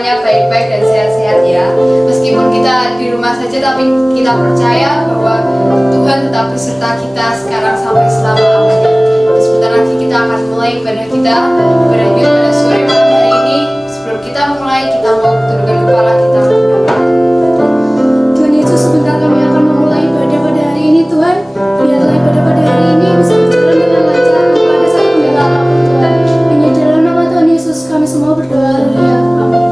semuanya baik-baik dan sehat-sehat ya. Meskipun kita di rumah saja, tapi kita percaya bahwa Tuhan tetap beserta kita sekarang sampai selama-lamanya. Sebentar lagi kita akan mulai ibadah kita, ibadah Yud pada sore malam hari ini. Sebelum kita mulai, kita mau tundukkan kepala kita berdoa. Tuhan Yesus, sebentar kami akan memulai ibadah pada hari ini Tuhan. Biarlah ibadah pada hari ini bisa berjalan dengan lancar tanpa ada satu kendala apapun Tuhan. Hanya dalam nama Tuhan Yesus kami semua berdoa. Haleluya. Amin.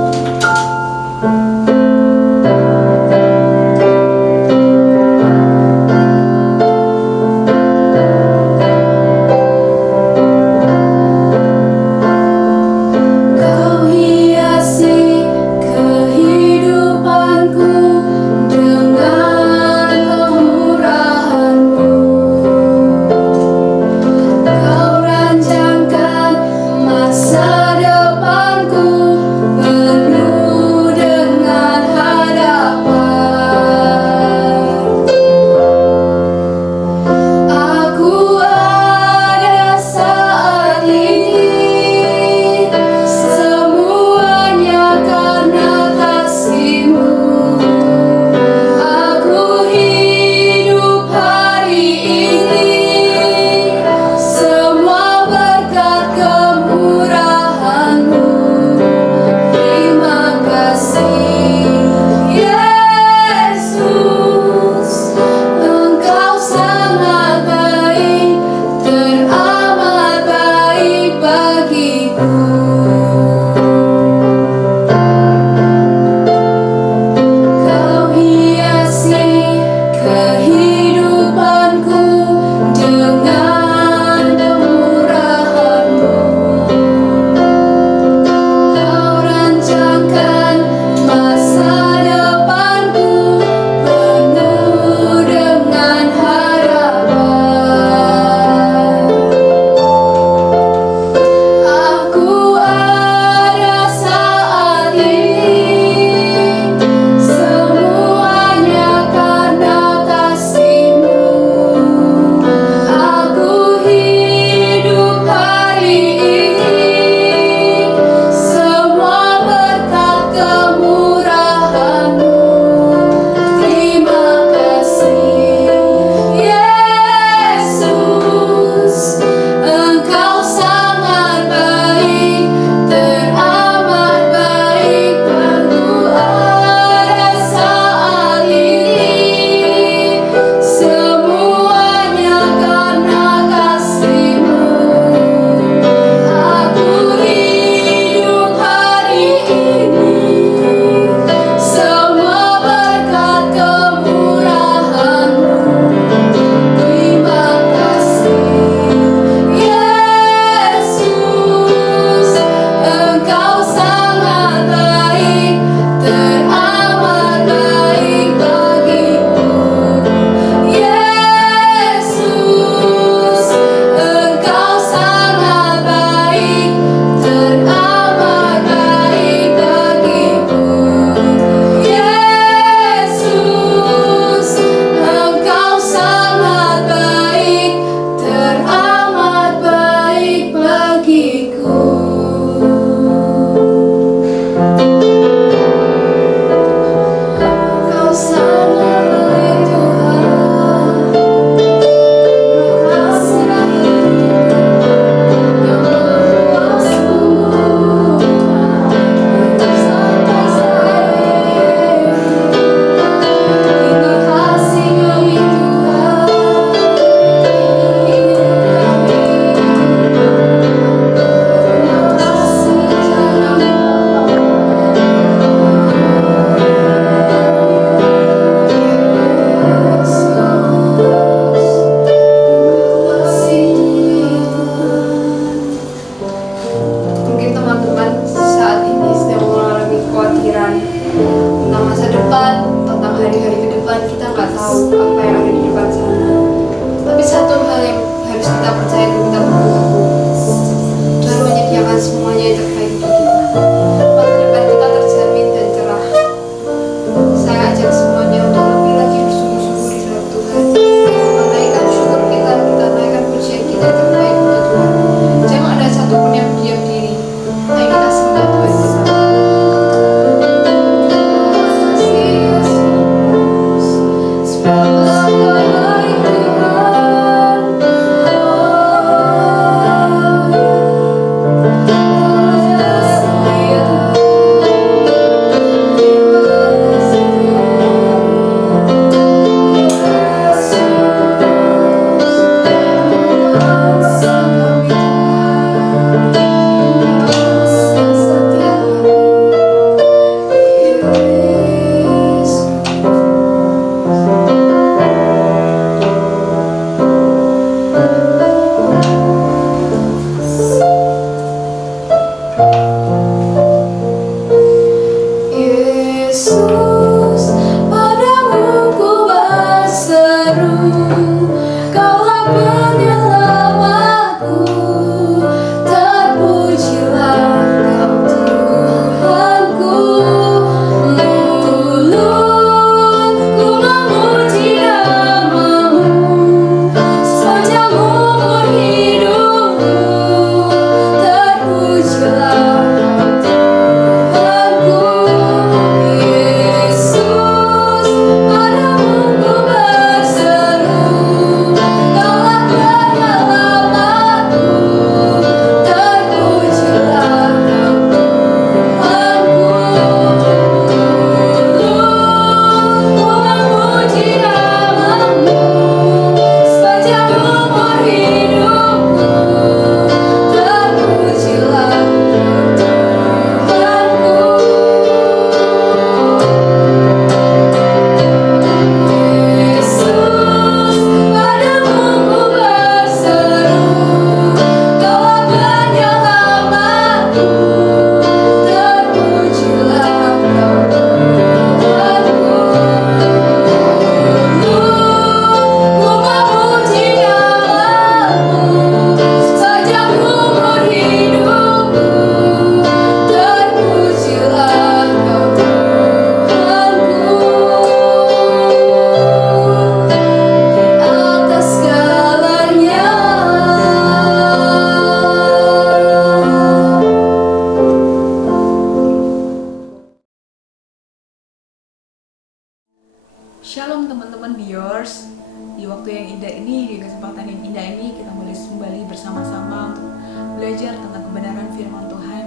kembali bersama-sama untuk belajar tentang kebenaran firman Tuhan.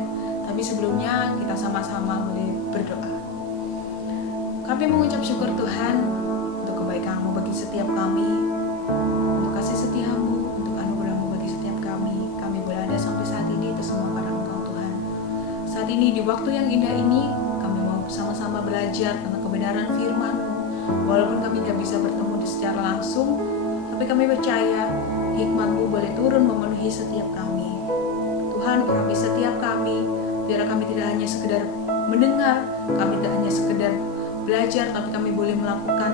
Tapi sebelumnya kita sama-sama boleh berdoa. Kami mengucap syukur Tuhan untuk kebaikan-Mu bagi setiap kami, untuk kasih setia-Mu, untuk anugerah-Mu bagi setiap kami. Kami boleh ada sampai saat ini itu semua karena Engkau Tuhan. Saat ini di waktu yang indah ini kami mau sama-sama belajar tentang kebenaran firman-Mu. Walaupun kami tidak bisa bertemu secara langsung, tapi kami percaya hikmat-Mu boleh turun memenuhi setiap kami. Tuhan, urapi setiap kami, biar kami tidak hanya sekedar mendengar, kami tidak hanya sekedar belajar, tapi kami boleh melakukan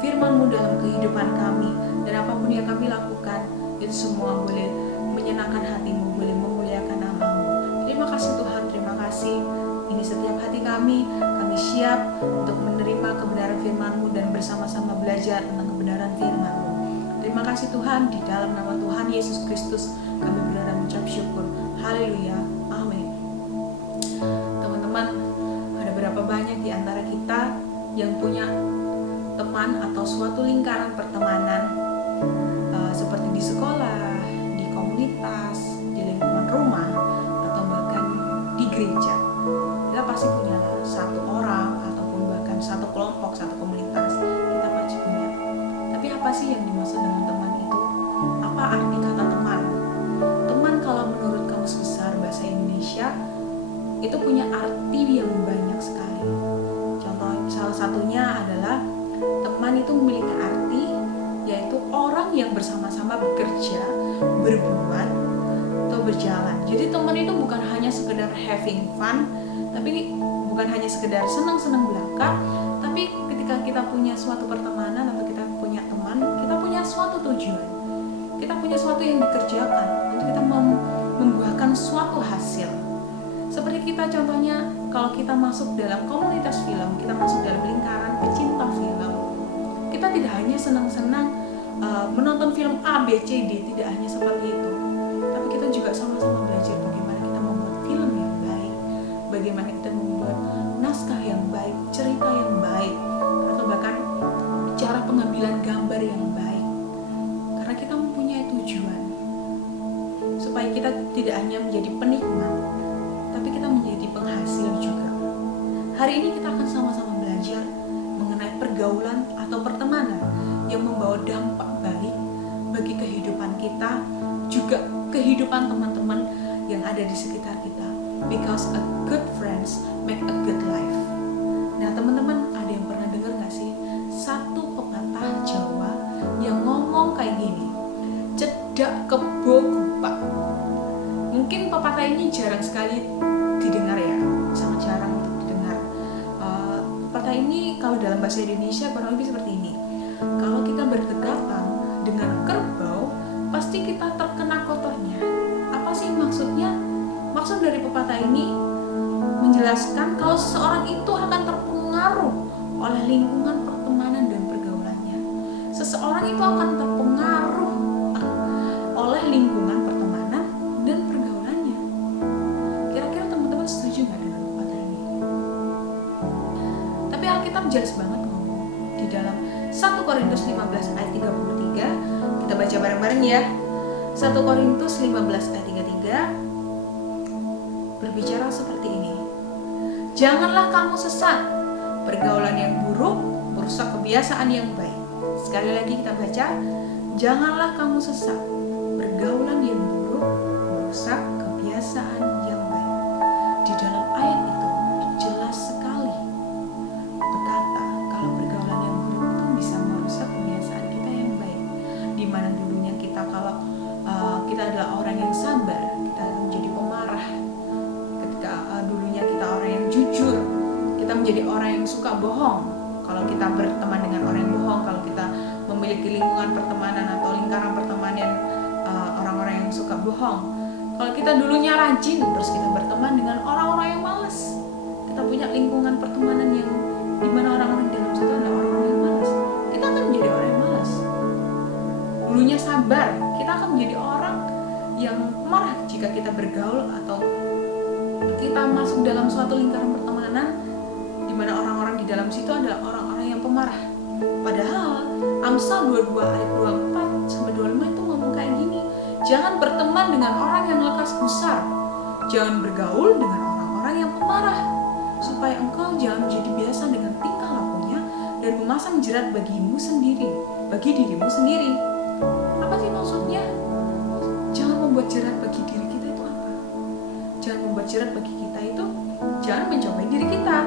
firman-Mu dalam kehidupan kami. Dan apapun yang kami lakukan, itu semua boleh menyenangkan hati-Mu, boleh memuliakan nama-Mu. Terima kasih Tuhan, terima kasih. Ini setiap hati kami siap untuk menerima kebenaran firman-Mu dan bersama-sama belajar tentang kebenaran firman-Mu. Terima kasih Tuhan, di dalam nama Tuhan Yesus Kristus kami berdoa dan mengucap syukur. Haleluya, amin. Teman-teman, ada berapa banyak di antara kita yang punya teman atau suatu lingkaran pertemanan seperti di sekolah, di komunitas, di lingkungan rumah, atau bahkan di gereja. Kita pasti punya satu orang ataupun bahkan satu kelompok, satu komunitas, kita pasti punya. Tapi apa sih yang dimaksud dengan teman itu? Apa arti kata teman? Teman kalau menurut Kamus Besar Bahasa Indonesia itu punya arti yang banyak sekali. Contoh salah satunya adalah teman itu memiliki arti yaitu orang yang bersama-sama bekerja, berbuat, atau berjalan. Jadi teman itu bukan hanya sekedar having fun, tapi bukan hanya sekedar senang-senang belaka, tapi ketika kita punya suatu pertemanan atau kita punya teman, kita punya suatu tujuan. Kita punya suatu yang dikerjakan untuk kita membuahkan suatu hasil. Seperti kita contohnya kalau kita masuk dalam komunitas film, kita masuk dalam lingkaran pecinta film, kita tidak hanya senang-senang menonton film A, B, C, D, tidak hanya seperti itu, tapi kita juga sama-sama belajar bagaimana kita membuat film yang baik, bagaimana kita membuat naskah yang baik, cerita yang baik, atau bahkan cara pengambilan gambar yang baik, karena kita mempunyai tujuan supaya kita tidak hanya menjadi penikmat, tapi kita menjadi penghasil juga. Hari ini kita akan sama-sama belajar mengenai pergaulan atau pertemanan yang membawa dampak baik bagi kehidupan kita, juga kehidupan teman-teman yang ada di sekitar kita. Because a good friends make a good life. Nah teman-teman, ada yang pernah dengar gak sih satu pepatah Jawa yang ngomong kayak gini, cedak kebo gupak. Mungkin pepatah ini jarang sekali didengar ya, sangat jarang untuk didengar. Pepatah ini kalau dalam bahasa Indonesia kurang lebih seperti ini. Kalau kita berdekatan dengan kerbau, pasti kita terkena kotornya. Apa sih maksudnya? Maksud dari pepatah ini menjelaskan kalau seseorang itu akan terpengaruh oleh lingkungan pertemanan dan pergaulannya. Seseorang itu akan terpengaruh oleh lingkungan pertemanan dan pergaulannya. Kira-kira teman-teman setuju nggak dengan pepatah ini? Tapi Alkitab jelas banget ngomong di dalam 1 Korintus 15 ayat 33. Kita baca bareng-bareng ya. 1 Korintus 15 ayat 33 berbicara seperti ini. Janganlah kamu sesat. Pergaulan yang buruk merusak kebiasaan yang baik. Sekali lagi kita baca. Janganlah kamu sesat. Pergaulan yang buruk merusak kebiasaan yang baik. Di dalam ayat itu jelas sekali berkata kalau pergaulan yang buruk itu bisa merusak kebiasaan kita yang baik. Di mana dulunya kita kalau kita adalah orang yang sabar, kita menjadi pemarah. Ketika dulunya kita orang yang jujur, kita menjadi orang yang suka bohong. Kalau kita berteman dengan orang yang bohong, kalau kita memiliki lingkungan pertemanan atau lingkaran pertemanan orang-orang yang suka bohong. Kalau kita dulunya rajin, terus kita berteman dengan orang-orang yang malas. Kita punya lingkungan pertemanan yang dimana orang-orang di dalam situ adalah orang-orang yang malas. Kita akan menjadi orang yang malas. Dulunya sabar, kita akan menjadi orang yang marah jika kita bergaul atau kita masuk dalam suatu lingkaran pertemanan di mana orang-orang di dalam situ adalah orang-orang yang pemarah. Padahal Amsal 22 ayat 24 sampai 25 itu ngomong kayak gini, Jangan berteman dengan orang yang lekas gusar. Jangan bergaul dengan orang-orang yang pemarah, supaya engkau jangan menjadi biasa dengan tingkah lakunya dan memasang jerat bagi dirimu sendiri. Apa sih maksudnya? Jangan membuat jerat bagi diri kita itu apa? Jangan membuat jerat bagi kita itu, jangan mencobai diri kita.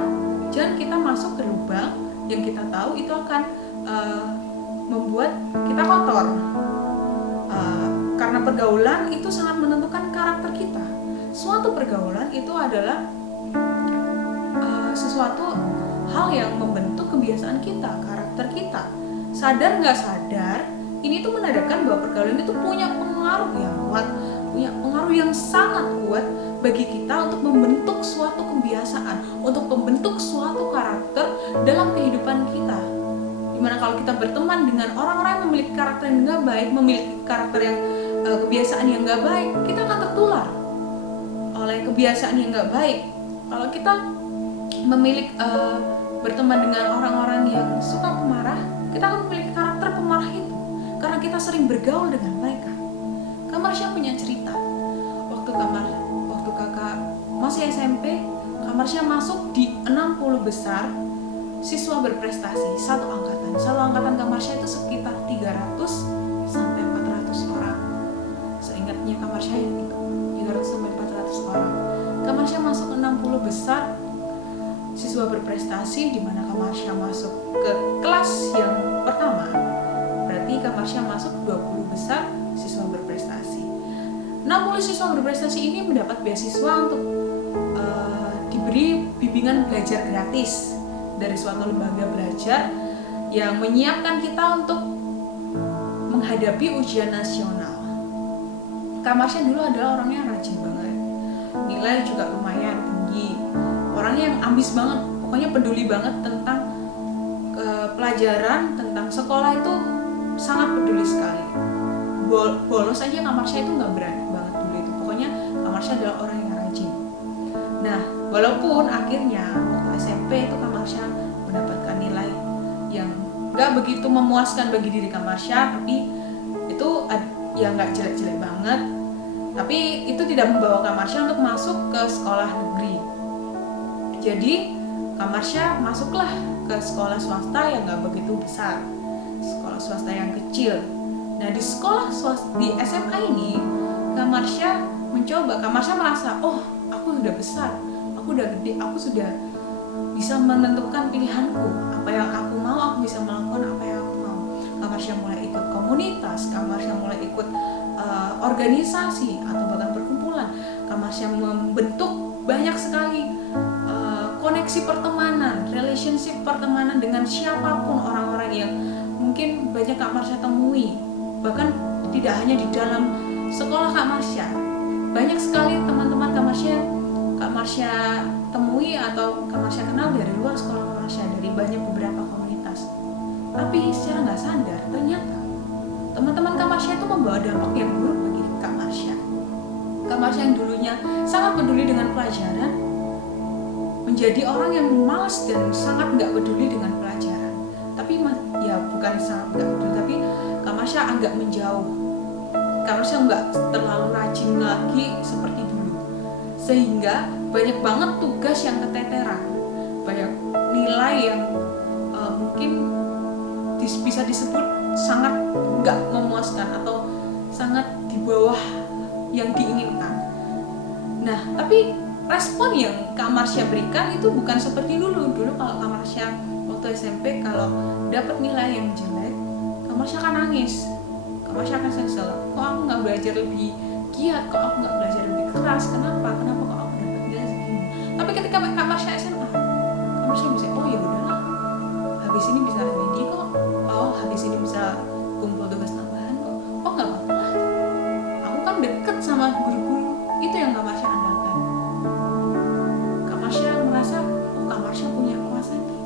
Jangan kita masuk ke lubang yang kita tahu itu akan membuat kita kotor. Karena pergaulan itu sangat menentukan karakter kita. Suatu pergaulan itu adalah sesuatu hal yang membentuk kebiasaan kita, karakter kita. Sadar nggak sadar, ini tuh menandakan bahwa pergaulan itu punya pengaruh yang kuat, punya pengaruh yang sangat kuat bagi kita untuk membentuk suatu kebiasaan, untuk membentuk suatu karakter dalam kehidupan kita. Dimana kalau kita berteman dengan orang-orang yang memiliki karakter yang nggak baik, memiliki karakter yang kebiasaan yang nggak baik, kita akan tertular oleh kebiasaan yang nggak baik. Kalau kita berteman dengan orang-orang yang suka pemarah, kita akan memiliki karakter pemarah itu karena kita sering bergaul dengan mereka. Kak Marsha punya cerita. Waktu kakak masih SMP, Kak Marsha masuk di 60 besar siswa berprestasi satu angkatan Kak Marsha itu sekitar 300 sampai 400 orang. Seingatnya Kak Marsha itu 300 sampai 400 orang. Kak Marsha masuk 60 besar siswa berprestasi, di mana Kak Marsha masuk ke kelas yang pertama. Berarti Kak Marsha masuk 20 besar siswa berprestasi. 60 siswa berprestasi ini mendapat beasiswa untuk diberi bimbingan belajar gratis dari suatu lembaga belajar yang menyiapkan kita untuk menghadapi ujian nasional. Kak Marsha dulu adalah orangnya rajin banget, nilai juga lumayan tinggi, orangnya yang ambis banget, pokoknya peduli banget tentang pelajaran, tentang sekolah itu sangat peduli sekali. Bolos aja Kak Marsha itu nggak berani banget dulu itu, pokoknya Kak Marsha adalah orang yang rajin. Nah, walaupun akhirnya waktu SMP itu Kak Marsha mendapatkan nilai yang nggak begitu memuaskan bagi diri Kak Marsha, tapi itu ya nggak jelek-jelek banget, tapi itu tidak membawa Kak Marsha untuk masuk ke sekolah negeri. Jadi Kak Marsha masuklah ke sekolah swasta yang nggak begitu besar, sekolah swasta yang kecil. Nah, di sekolah swasta, di SMA ini Kak Marsha mencoba, Kak Marsha merasa, oh aku sudah besar, aku udah gede, aku sudah bisa menentukan pilihanku, apa yang aku mau, aku bisa melakukan apa yang aku mau. Kak Marsha mulai ikut komunitas, Kak Marsha mulai ikut organisasi atau bahkan perkumpulan. Kak Marsha membentuk banyak sekali koneksi pertemanan, relationship pertemanan dengan siapapun orang-orang yang mungkin banyak Kak Marsha temui. Bahkan tidak hanya di dalam sekolah Kak Marsha, banyak sekali teman-teman Kak Marsha temui atau Kak Marsha kenal dari luar sekolah Kak Marsha, dari banyak beberapa komunitas. Tapi secara nggak sadar, ternyata teman-teman Kak Marsha itu membawa dampak yang buruk bagi Kak Marsha. Kak Marsha yang dulunya sangat peduli dengan pelajaran, menjadi orang yang malas dan sangat nggak peduli dengan pelajaran. Tapi ya bukan sangat nggak peduli, tapi Kak Marsha agak menjauh. Kak Marsha nggak terlalu rajin lagi seperti dulu, sehingga banyak banget tugas yang keteteran, banyak nilai yang mungkin bisa disebut sangat nggak memuaskan atau sangat di bawah yang diinginkan. Nah, tapi respon yang Kak Marsha berikan itu bukan seperti dulu. Dulu kalau Kak Marsha waktu SMP kalau dapat nilai yang jelek, Kak Marsha akan nangis, Kak Marsha akan sesal, kok aku nggak belajar lebih giat, kok aku nggak belajar lebih keras, kenapa kok aku dapat nilai segini. Tapi ketika Kak Marsha SMA, Kak Marsha bisa, oh ya udahlah, habis ini bisa remedi kok, oh habis ini bisa kumpul tugas tambahan kok, oh nggak apa-apa lah, aku kan deket sama guru-guru. Itu yang Kak Marsha andalkan. Kak Marsha merasa, oh Kak Marsha punya kuasa nih,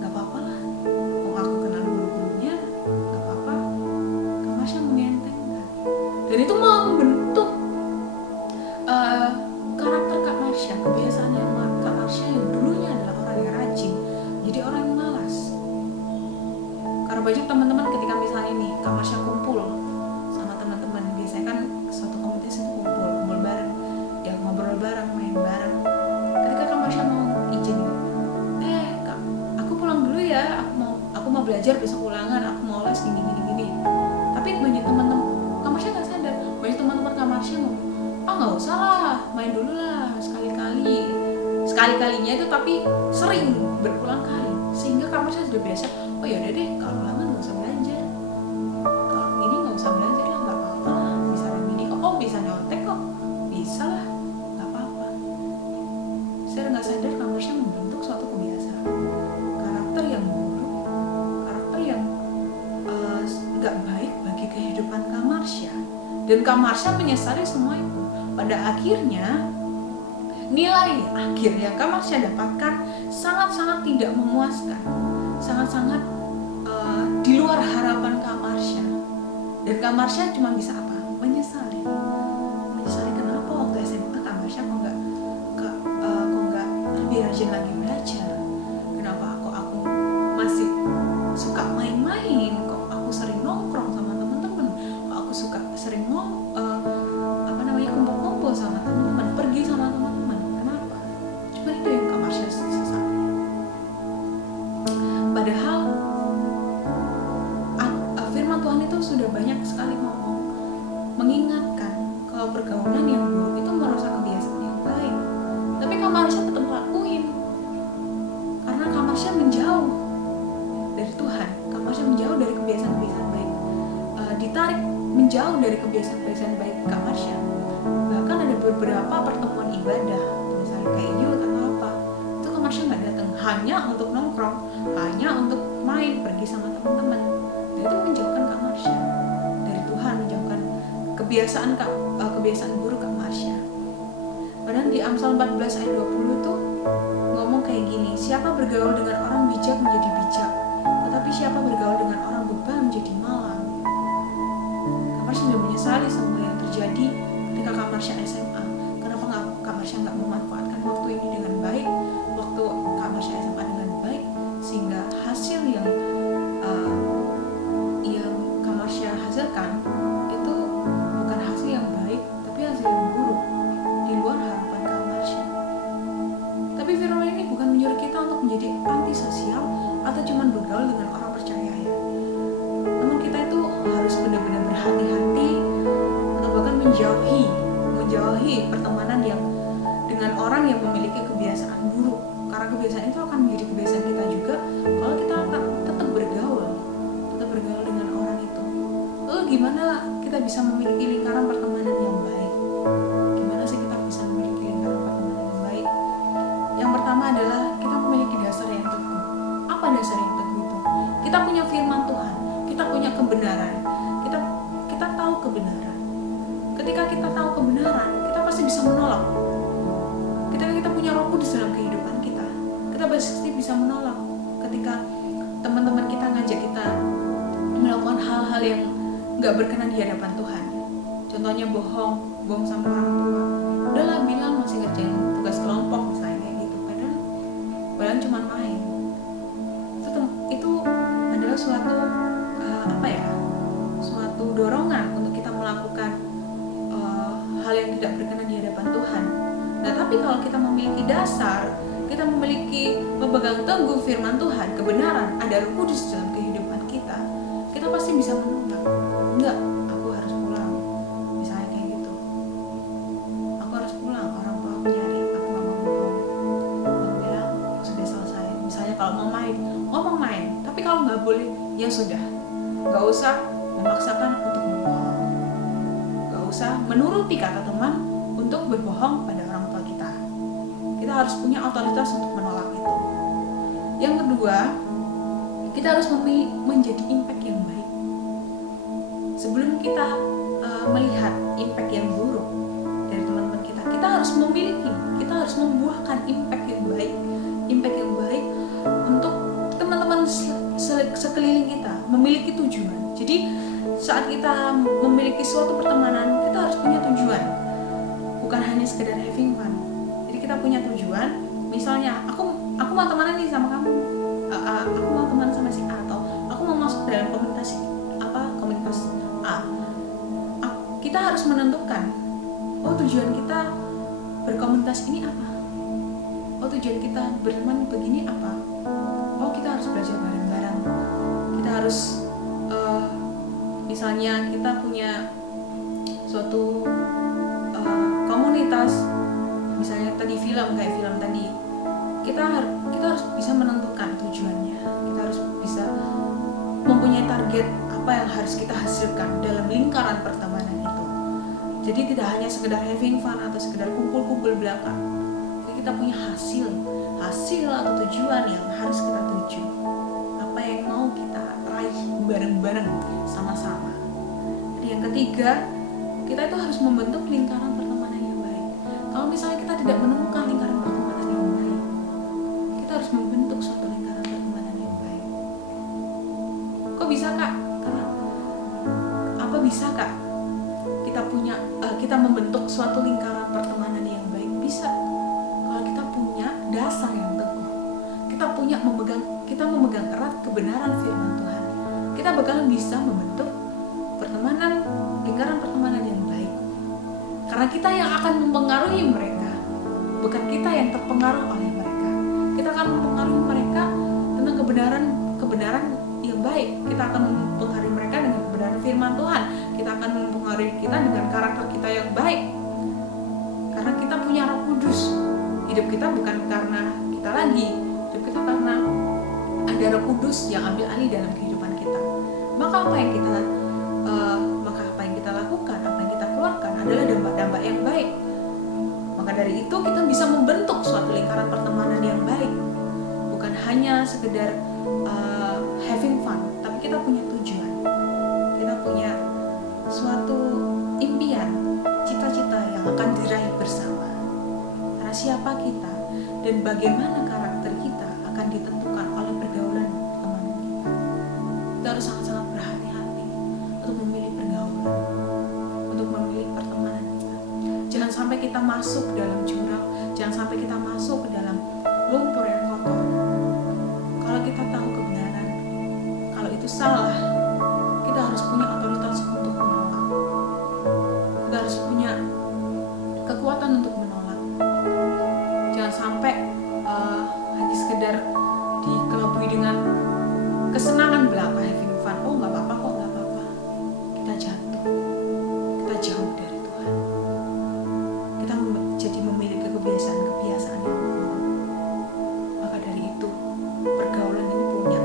nggak apa-apa lah, oh aku kenal guru-gurunya, nggak apa-apa. Kak Marsha menentengkan, dan itu membentuk karakter Kak Marsha, kebiasaan yang Kak Marsha yang dulunya adalah orang yang rajin, jadi orang yang malas. Karena banyak teman-teman ketika misalnya nih Kak Marsha kumpul sama teman-teman, biasanya kan belajar besok ulangan, aku mau les gini. Tapi banyak teman-teman Kamarsya nggak sadar, banyak teman-teman Kamarsya ngomong, nggak usah lah, main dulu lah sekali-kalinya itu, tapi sering berulang kali, sehingga Kamarsya sudah biasa. Oh ya udah deh, kalau ulangan nggak usah belajar, kalau ini nggak usah belajar lah, nggak apa-apa lah, bisa ini kok, bisa nyontek kok, bisa lah, nggak apa-apa. Saya nggak sadar Kamarsya membentuk suatu kebiasaan, karakter yang buruk, karakter yang nggak baik bagi kehidupan Kamarsya, dan Kamarsya menyesali semua itu. Pada akhirnya nilai akhir yang Kamarsya dapatkan sangat-sangat tidak memuaskan, sangat-sangat di luar harapan Kamarsya, dan Kamarsya cuma bisa apa? Menyesali kenapa waktu SMA Kamarsya kok nggak lebih rajin lagi belajar, kenapa kok aku masih suka main-main, kok aku sering nongkrong sama teman-teman, kok aku sering kumpul-kumpul sama teman-teman, pergi sama teman-teman, kenapa? Cuma itu yang Kamarsya sesali. Padahal firman Tuhan itu sudah banyak sekali ngomong, mengingatkan kalau pergaulan yang buruk itu merusak kebiasaan yang baik. Tapi Kamarsya tetap lakuin karena Kamarsya menjauh dari Tuhan, Kamarsya menjauh dari kebiasaan-kebiasaan baik, ditarik menjauh dari kebiasaan-kebiasaan baik Kamarsya. Bahkan ada beberapa pertemuan ibadah, misalnya kayak youth atau apa, itu Kamarsya nggak datang, hanya untuk nongkrong, hanya untuk main, pergi sama teman-teman. Dan itu menjauhkan Kamarsya dari Tuhan, menjauhkan kebiasaan buruk Kamarsya. Padahal di Amsal 14 ayat 20 itu ngomong kayak gini, siapa bergaul dengan orang bijak menjadi bijak, tetapi siapa bergaul dengan orang bebal menjadi malang. Kamarsya sudah menyesali semua yang terjadi ketika Kamarsya SMA. Kenapa Kamarsya nggak memanfaatkan waktu ini dengan baik, waktu Kamarsya SMA dengan baik, sehingga hasil yang Kamarsya hasilkan itu bukan hasil yang baik, tapi hasil yang buruk, di luar harapan Kamarsya. Tapi firman ini bukan menyuruh kita untuk menjadi antisosial atau cuma bergaul dengan orang percaya ya. Namun kita itu harus benar-benar berhati-hati atau bahkan menjauhi pertemanan yang dengan orang yang memiliki kebiasaan buruk, karena kebiasaan itu akan menjadi kebiasaan kita juga kalau kita tetap bergaul dengan orang itu. Lalu gimana kita bisa memiliki lingkaran pertemanan yang baik? Gimana sih kita bisa memiliki lingkaran pertemanan yang baik? Yang pertama adalah kita memiliki dasar yang teguh. Apa dasar yang teguh itu? Kita punya firman Tuhan, kita punya kebenaran, kita tahu kebenaran. Ketika kita tahu kebenaran, kita pasti bisa menolak. Ketika kita punya Roh Kudus dalam kehidupan kita pasti bisa menolak. Ketika teman-teman kita ngajak kita melakukan hal-hal yang nggak berkenan di hadapan Tuhan, contohnya bohong sama orang tua, udahlah bilang masih ngerjain tugas kelompok misalnya kayak gitu, padahal cuma main. Itu adalah suatu suatu dorongan untuk kita melakukan hal yang tidak berkenan di hadapan Tuhan. Nah, tapi kalau kita memiliki dasar, kita memiliki memegang teguh firman Tuhan, kebenaran, ada Roh Kudus dalam kehidupan kita pasti bisa menolak. Enggak, aku harus pulang, misalnya kayak gitu. Aku harus pulang, orang tua aku nyari, aku gak mau bohong. Aku bilang, aku sudah selesai. Misalnya kalau mau main, ngomong main. Tapi kalau nggak boleh, ya sudah, nggak usah memaksakan untuk berbohong, nggak usah menuruti kata teman untuk berbohong pada orang tua kita. Kita harus punya otoritas untuk menolak itu. Yang kedua, kita harus menjadi impact yang baik. Sebelum kita melihat impact yang buruk dari teman-teman kita harus membuahkan impact yang baik untuk teman-teman sekeliling kita, memiliki tujuan. Jadi saat kita memiliki suatu pertemanan, kita harus punya tujuan, bukan hanya sekedar having fun. Jadi kita punya tujuan. Misalnya aku mau temenan nih sama kamu, aku mau teman sama si A, atau aku mau masuk dalam komunitas A. Kita harus menentukan, tujuan kita berkomunitas ini apa? Tujuan kita berteman begini apa? Kita harus belajar bareng-bareng. Kita harus misalnya kita punya suatu komunitas, misalnya tadi kayak film tadi, kita harus bisa menentukan tujuannya. Kita harus bisa mempunyai target apa yang harus kita hasilkan dalam lingkaran pertemanan itu. Jadi tidak hanya sekedar having fun atau sekedar kumpul-kumpul belaka. Jadi kita punya hasil atau tujuan yang harus kita tuju. Apa yang mau kita raih bareng-bareng sama-sama. Jadi yang ketiga, kita itu harus membentuk lingkaran pertemanan yang baik. Kalau misalnya kita tidak menemukan lingkaran pertemanan yang baik, kita harus membentuk suatu lingkaran pertemanan yang baik. Kok bisa, Kak? Karena apa bisa, Kak? Kita membentuk suatu lingkaran pertemanan yang baik bisa kalau kita punya dasar yang teguh. Kita memegang erat kebenaran firman Tuhan. Kita bakalan bisa membentuk lingkaran pertemanan yang baik. Karena kita yang akan mempengaruhi mereka, bukan kita yang terpengaruh oleh mereka. Kita akan mempengaruhi mereka tentang kebenaran yang baik. Kita akan mempengaruhi mereka dengan kebenaran firman Tuhan. Kita akan mempengaruhi kita dengan karakter kita yang baik. Karena kita punya Roh Kudus. Hidup kita bukan karena kita lagi, hidup kita karena ada Roh Kudus yang ambil alih dalam kehidupan kita. Maka apa yang kita lakukan, apa yang kita keluarkan adalah dampak-dampak yang baik. Maka dari itu kita bisa membentuk suatu lingkaran pertemanan yang baik. Bukan hanya sekedar having fun, tapi kita punya tujuan. Kita punya suatu impian, cita-cita yang akan diraih bersama. Karena siapa kita dan bagaimana karakter kita akan ditentukan oleh pergaulan teman kita. Kita harus sangat-sangat berhati-hati untuk memilih pergaulan, untuk memilih pertemanan kita. Jangan sampai kita masuk dalam jurang, jangan sampai kita masuk ke dalam lumpur yang kotor. Kalau kita tahu kebenaran, kalau itu salah, kita harus punya otoritas untuk menolak. Kita harus punya kekuatan untuk menolak. Jangan sampai hanya sekedar dikelabui dengan kesenangan belaka, having fun. Oh nggak apa-apa kok, nggak apa-apa. Kita jatuh, kita jauh dari Tuhan. Kita jadi memiliki kebiasaan-kebiasaan yang buruk. Maka dari itu pergaulan ini punya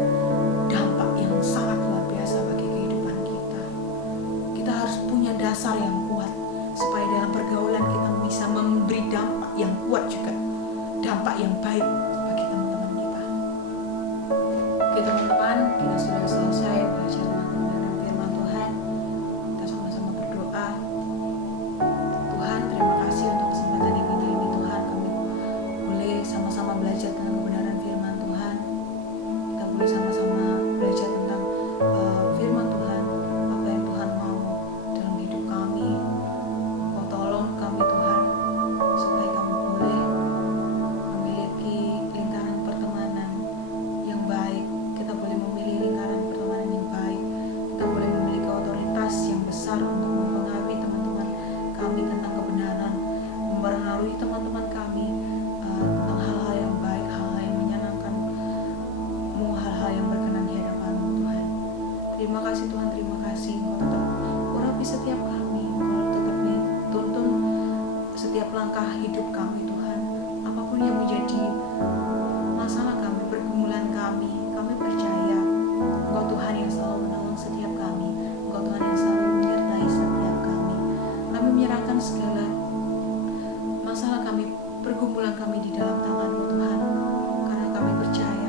dampak yang sangat luar biasa bagi kehidupan kita. Kita harus punya dasar yang kuat supaya dalam pergaulan kita bisa memberi dampak yang kuat juga, dampak yang baik bagi teman-teman kita. Oke teman-teman, kita sudah selesai belajar tentang kebenaran firman Tuhan. Kita sama-sama berdoa. Tuhan, terima kasih untuk kesempatan yang indah ini Tuhan. Kami boleh sama-sama belajar tentang kebenaran firman Tuhan. Kita boleh sama-sama belajar tentang firman Tuhan, apa yang Tuhan mau dalam hidup kami. Kau tolong kami Tuhan, supaya kami boleh memiliki lingkaran pertemanan yang baik. Kita boleh memilih lingkaran pertemanan yang baik. Kita boleh memiliki otoritas yang besar untuk mempengaruhi teman-teman kami tentang kebenaran, mempengaruhi teman-teman kami tentang hal-hal yang baik, hal-hal yang menyenangkan-Mu, hal-hal yang berkenan di hadapan-Mu Tuhan. Terima kasih Tuhan, terima kasih. Engkau tetap urapi setiap kami, Engkau tetap tuntun setiap langkah hidup kami Tuhan. Apapun yang menjadi masalah kami, pergumulan kami percaya Engkau Tuhan yang selalu menolong setiap kami. Engkau Tuhan yang selalu menyertai setiap kami. Kami menyerahkan segala masalah kami, pergumulan kami di dalam tangan-Mu Tuhan. Karena kami percaya